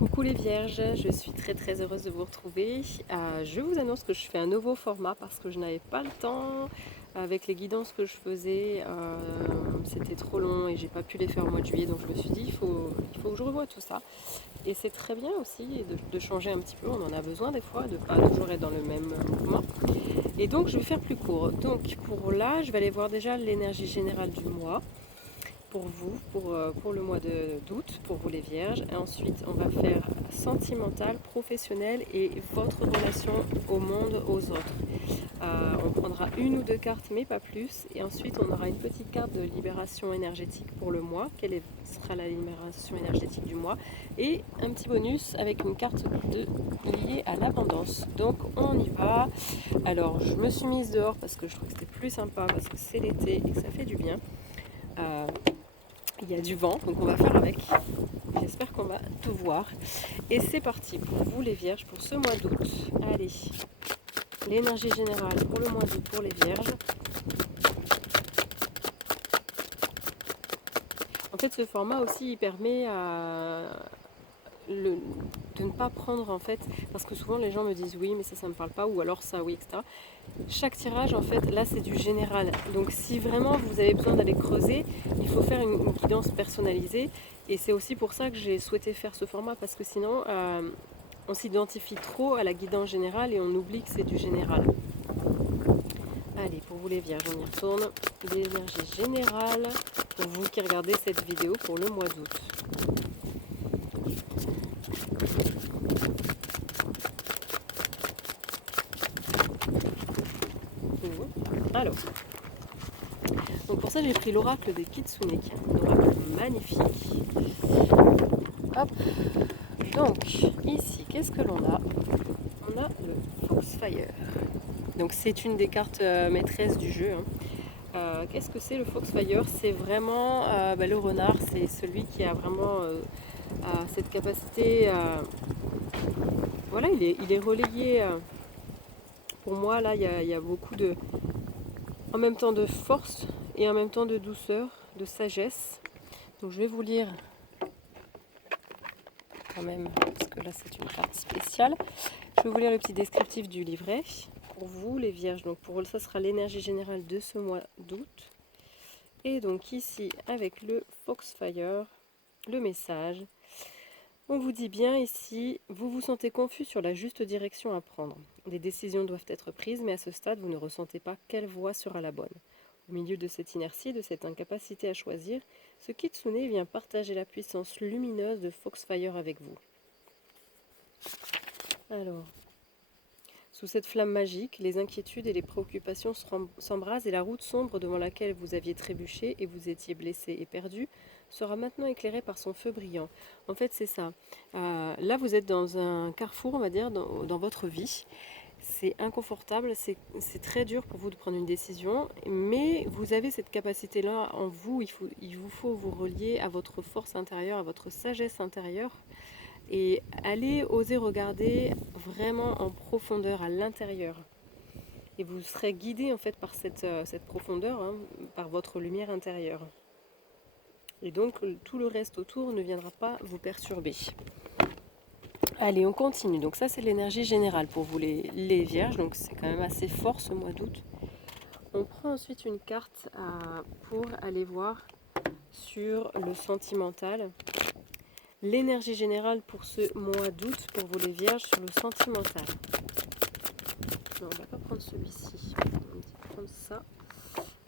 Coucou les vierges, je suis très heureuse de vous retrouver. Je vous annonce que je fais un nouveau format parce que je n'avais pas le temps avec les guidances que je faisais. C'était trop long et j'ai pas pu les faire au mois de juillet, donc je me suis dit il faut que je revoie tout ça. Et c'est très bien aussi de changer un petit peu, on en a besoin des fois, de ne pas toujours être dans le même mouvement. Et donc je vais faire plus court. Donc pour là, je vais aller voir déjà l'énergie générale du mois pour vous, pour le mois d'août, pour vous les vierges. Et ensuite, on va faire sentimental, professionnel et votre relation au monde, aux autres. On prendra une ou deux cartes, mais pas plus. Et ensuite, on aura une petite carte de libération énergétique pour le mois. Sera la libération énergétique du mois? Et un petit bonus avec une carte liée à l'abondance. Donc, on y va. Alors, je me suis mise dehors parce que je trouve que c'était plus sympa, parce que c'est l'été et que ça fait du bien. Il y a du vent, donc on va faire avec. J'espère qu'on va tout voir. Et c'est parti pour vous les vierges pour ce mois d'août. Allez, l'énergie générale pour le mois d'août pour les vierges. En fait, ce format aussi, il permet de ne pas prendre en fait, parce que souvent les gens me disent oui, mais ça me parle pas, ou alors ça, oui, etc. Chaque tirage, en fait, là, c'est du général. Donc, si vraiment vous avez besoin d'aller creuser, il faut faire une guidance personnalisée. Et c'est aussi pour ça que j'ai souhaité faire ce format, parce que sinon, on s'identifie trop à la guidance générale et on oublie que c'est du général. Allez, pour vous les vierges, on y retourne. L'énergie générale, pour vous qui regardez cette vidéo pour le mois d'août. Alors, donc pour ça, j'ai pris l'oracle des Kitsune, qui est un oracle magnifique. Hop. Donc, ici, qu'est-ce que l'on a? On a le Foxfire. Donc, c'est une des cartes maîtresses du jeu. Qu'est-ce que c'est le Foxfire? C'est vraiment le renard, c'est celui qui a vraiment cette capacité. Voilà, il est relayé. Pour moi, là, il y a beaucoup de. En même temps de force et en même temps de douceur, de sagesse. Donc, je vais vous lire quand même, parce que là, c'est une carte spéciale. Je vais vous lire le petit descriptif du livret pour vous les vierges. Donc pour ça sera l'énergie générale de ce mois d'août. Et donc ici avec le Foxfire, le message. On vous dit bien ici, vous vous sentez confus sur la juste direction à prendre. Des décisions doivent être prises, mais à ce stade, vous ne ressentez pas quelle voie sera la bonne. Au milieu de cette inertie, de cette incapacité à choisir, ce Kitsune vient partager la puissance lumineuse de Foxfire avec vous. Alors, sous cette flamme magique, les inquiétudes et les préoccupations s'embrasent et la route sombre devant laquelle vous aviez trébuché et vous étiez blessé et perdu sera maintenant éclairée par son feu brillant. En fait, c'est ça. Là, vous êtes dans un carrefour, on va dire, dans votre vie. C'est inconfortable, c'est très dur pour vous de prendre une décision, mais vous avez cette capacité-là en vous. Il vous faut vous relier à votre force intérieure, à votre sagesse intérieure et allez oser regarder vraiment en profondeur à l'intérieur. Et vous serez guidé en fait par cette profondeur, hein, par votre lumière intérieure. Et donc tout le reste autour ne viendra pas vous perturber. Allez, on continue. Donc ça c'est l'énergie générale pour vous les vierges, donc c'est quand même assez fort ce mois d'août. On prend ensuite une carte pour aller voir sur le sentimental. L'énergie générale pour ce mois d'août, pour vous les vierges, sur le sentimental. Non, on va pas prendre celui-ci. On va prendre ça.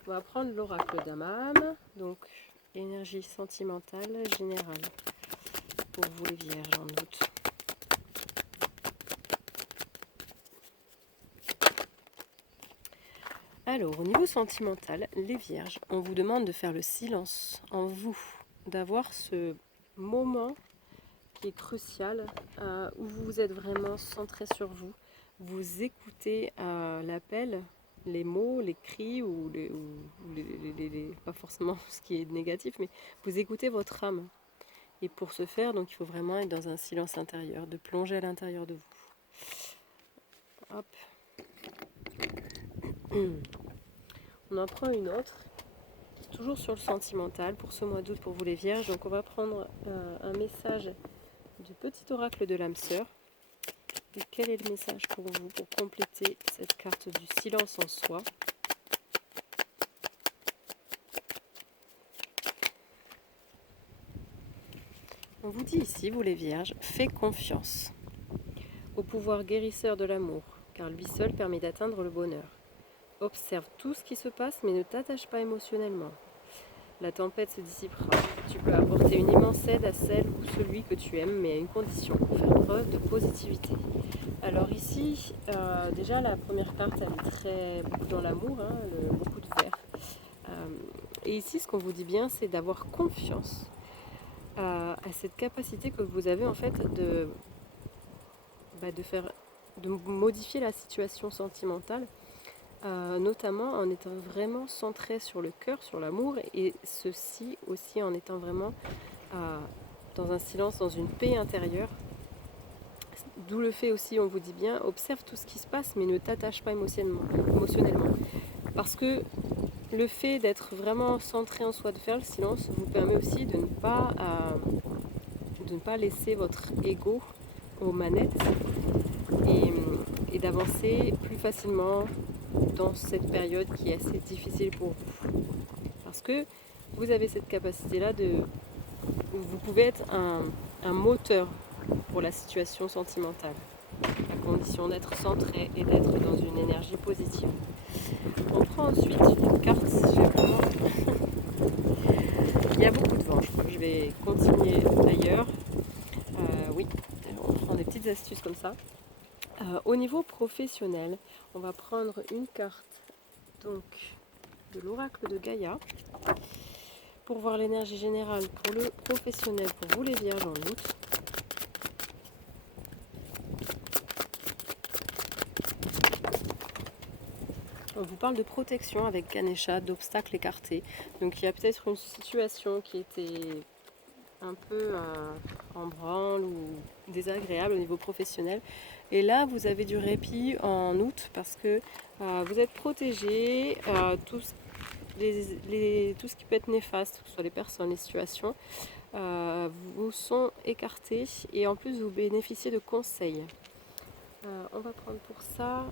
On va prendre l'oracle d'Aman. Donc, énergie sentimentale générale pour vous les vierges en août. Alors, au niveau sentimental, les vierges, on vous demande de faire le silence en vous, d'avoir ce moment qui est crucial, où vous êtes vraiment centré sur vous. Vous écoutez l'appel, les mots, les cris, ou pas forcément ce qui est négatif, mais vous écoutez votre âme. Et pour ce faire, donc, il faut vraiment être dans un silence intérieur, de plonger à l'intérieur de vous. Hop. On en prend une autre, toujours sur le sentimental, pour ce mois d'août, pour vous les vierges. Donc on va prendre un message du petit oracle de l'âme sœur. Et quel est le message pour vous pour compléter cette carte du silence en soi? On vous dit ici, vous les vierges, fais confiance au pouvoir guérisseur de l'amour, car lui seul permet d'atteindre le bonheur. Observe tout ce qui se passe, mais ne t'attache pas émotionnellement. La tempête se dissipera. Tu peux apporter une immense aide à celle ou celui que tu aimes, mais à une condition, faire preuve de positivité. Alors ici, déjà la première carte, elle est très beaucoup dans l'amour, hein, beaucoup de vert. Et ici, ce qu'on vous dit bien, c'est d'avoir confiance à cette capacité que vous avez en fait de modifier la situation sentimentale, notamment en étant vraiment centré sur le cœur, sur l'amour, et ceci aussi en étant vraiment dans un silence, dans une paix intérieure. D'où le fait aussi, on vous dit bien, observe tout ce qui se passe, mais ne t'attache pas émotionnellement. Parce que le fait d'être vraiment centré en soi, de faire le silence, vous permet aussi de ne pas laisser votre ego aux manettes et d'avancer plus facilement dans cette période qui est assez difficile pour vous. Parce que vous avez cette capacité-là vous pouvez être un moteur pour la situation sentimentale, à condition d'être centré et d'être dans une énergie positive. On prend ensuite une carte, il y a beaucoup de vent, je crois que je vais continuer ailleurs. Oui, on prend des petites astuces comme ça. Au niveau professionnel, on va prendre une carte donc de l'oracle de Gaïa pour voir l'énergie générale pour le professionnel, pour vous les vierges en août. On vous parle de protection avec Ganesha, d'obstacles écartés. Donc il y a peut-être une situation qui était un peu en branle ou désagréable au niveau professionnel. Et là, vous avez du répit en août parce que vous êtes protégé, tout ce qui peut être néfaste, que ce soit les personnes, les situations, vous sont écartés et en plus vous bénéficiez de conseils. On va prendre pour ça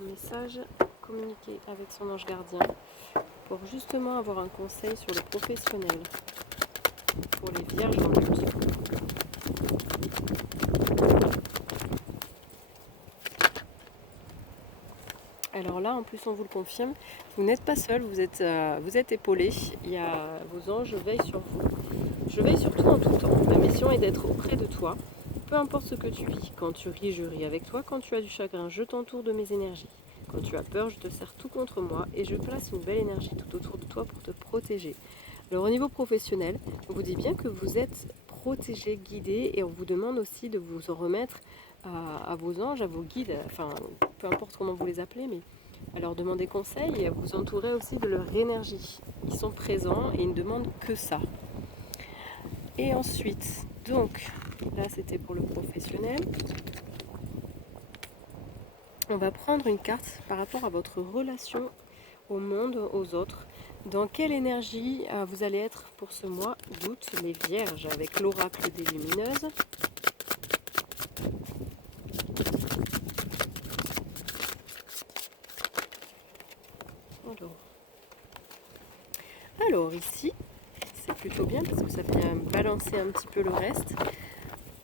un message communiqué avec son ange gardien pour justement avoir un conseil sur le professionnel pour les vierges en août. Alors là, en plus, on vous le confirme, vous n'êtes pas seul, vous êtes épaulé. Vos anges veillent sur vous. Je veille sur toi en tout temps. Ma mission est d'être auprès de toi, peu importe ce que tu vis. Quand tu ris, je ris avec toi. Quand tu as du chagrin, je t'entoure de mes énergies. Quand tu as peur, je te serre tout contre moi et je place une belle énergie tout autour de toi pour te protéger. Alors au niveau professionnel, on vous dit bien que vous êtes protégé, guidé et on vous demande aussi de vous en remettre à vos anges, à vos guides, enfin peu importe comment vous les appelez, mais à leur demander conseil et à vous entourer aussi de leur énergie. Ils sont présents et ils ne demandent que ça. Et ensuite, donc, là c'était pour le professionnel. On va prendre une carte par rapport à votre relation au monde, aux autres. Dans quelle énergie vous allez être pour ce mois d'août, les vierges, avec l'oracle des lumineuses. Alors ici, c'est plutôt bien parce que ça vient balancer un petit peu le reste.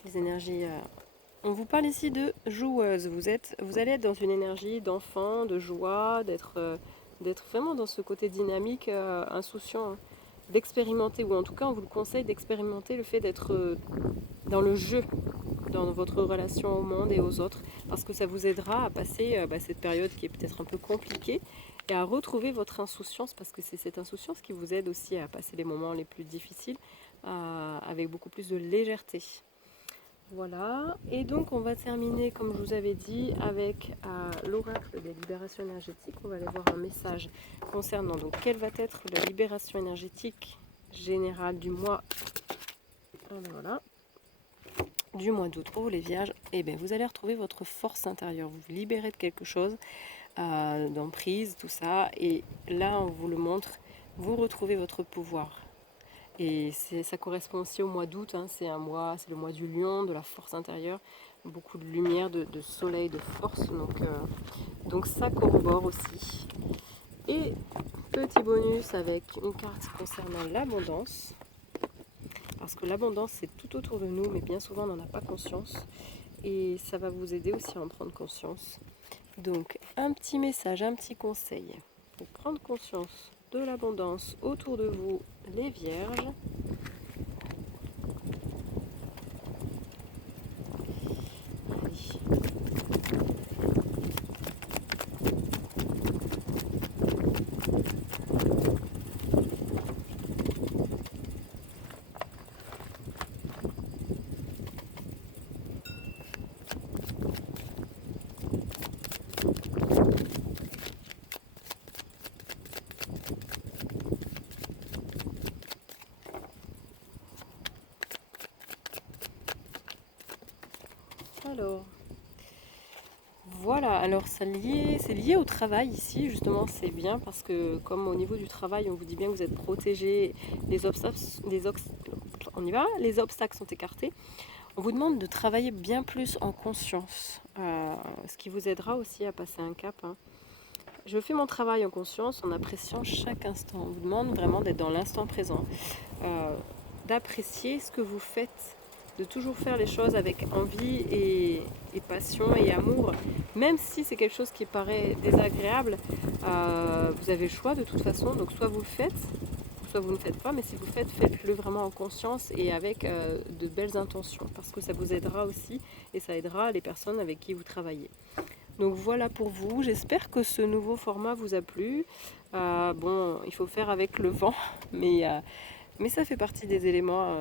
Les énergies... On vous parle ici de joueuse. Vous allez être dans une énergie d'enfant, de joie, d'être vraiment dans ce côté dynamique, insouciant, hein, d'expérimenter, ou en tout cas on vous le conseille d'expérimenter le fait d'être dans le jeu, dans votre relation au monde et aux autres, parce que ça vous aidera à passer cette période qui est peut-être un peu compliquée et à retrouver votre insouciance, parce que c'est cette insouciance qui vous aide aussi à passer les moments les plus difficiles avec beaucoup plus de légèreté. Voilà, et donc on va terminer, comme je vous avais dit, avec l'oracle des libérations énergétiques. On va aller voir un message concernant donc quelle va être la libération énergétique générale du mois. Voilà. Du mois d'août pour vous les vierges. Et bien vous allez retrouver votre force intérieure, vous vous libérez de quelque chose, d'emprise, tout ça, et là on vous le montre, vous retrouvez votre pouvoir. Et ça correspond aussi au mois d'août, hein. C'est le mois du lion, de la force intérieure, beaucoup de lumière, de soleil, de force. Donc ça corrobore aussi. Et petit bonus avec une carte concernant l'abondance. Parce que l'abondance, c'est tout autour de nous, mais bien souvent, on n'en a pas conscience. Et ça va vous aider aussi à en prendre conscience. Donc, un petit message, un petit conseil pour prendre conscience de l'abondance autour de vous, les vierges. Allez. Alors, voilà, alors c'est lié au travail ici, justement, c'est bien parce que comme au niveau du travail, on vous dit bien que vous êtes protégé, les obstacles, on y va, les obstacles sont écartés. On vous demande de travailler bien plus en conscience, ce qui vous aidera aussi à passer un cap, hein. Je fais mon travail en conscience en appréciant chaque instant. On vous demande vraiment d'être dans l'instant présent, d'apprécier ce que vous faites, de toujours faire les choses avec envie et passion et amour, même si c'est quelque chose qui paraît désagréable. Vous avez le choix de toute façon, donc soit vous le faites, soit vous ne le faites pas, mais si vous le faites, faites-le vraiment en conscience et avec de belles intentions, parce que ça vous aidera aussi et ça aidera les personnes avec qui vous travaillez. Donc voilà pour vous, j'espère que ce nouveau format vous a plu. Bon, il faut faire avec le vent, mais ça fait partie des éléments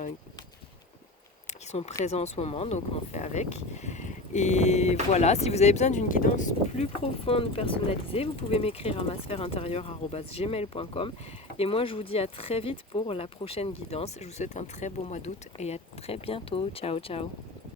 qui sont présents en ce moment, donc on fait avec. Et voilà, si vous avez besoin d'une guidance plus profonde, personnalisée, vous pouvez m'écrire à masphèreintérieure@gmail.com. Et moi, je vous dis à très vite pour la prochaine guidance. Je vous souhaite un très beau mois d'août et à très bientôt. Ciao, ciao.